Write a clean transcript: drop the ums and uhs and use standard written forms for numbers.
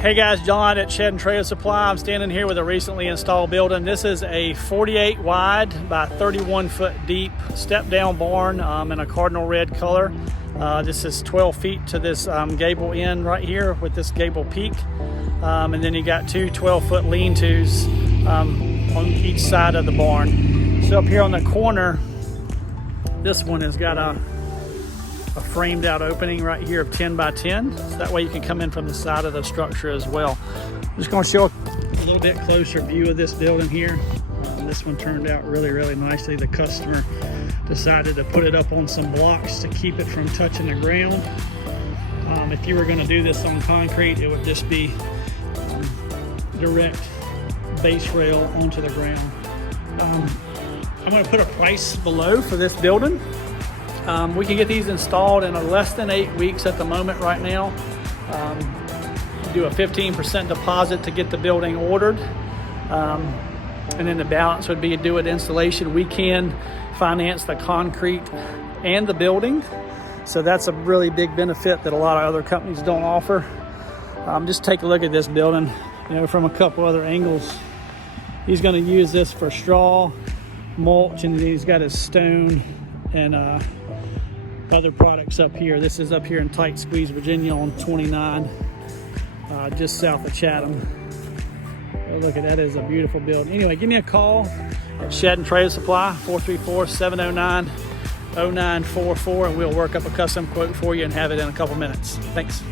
Hey guys, John at Shed and Trailer Supply. I'm standing here with a recently installed building. This is a 48 wide by 31 foot deep step down barn in a cardinal red color. This is 12 feet to this gable end right here with this gable peak. And then you got two 12-foot lean-tos on each side of the barn. So up here on the corner, this one has got a framed out opening right here of 10 by 10. So that way you can come in from the side of the structure as well. I'm just going to show a little bit closer view of this building here. This one turned out really nicely. The customer decided to put it up on some blocks to keep it from touching the ground. If you were going to do this on concrete, it would just be direct base rail onto the ground. I'm going to put a price below for this building. We can get these installed in less than 8 weeks at the moment right now. Do a 15% deposit to get the building ordered. And then the balance would be to do an installation. We can finance the concrete and the building. So that's a really big benefit that a lot of other companies don't offer. Just take a look at this building, from a couple other angles. He's going to use this for straw, mulch, and he's got his stone and other products up here. This is up here in Tight Squeeze, Virginia on 29, just south of Chatham. Oh, look at that, is a beautiful building. Anyway, give me a call at Shed and Trailer Supply, 434-709-0944, and we'll work up a custom quote for you and have it in a couple minutes. Thanks.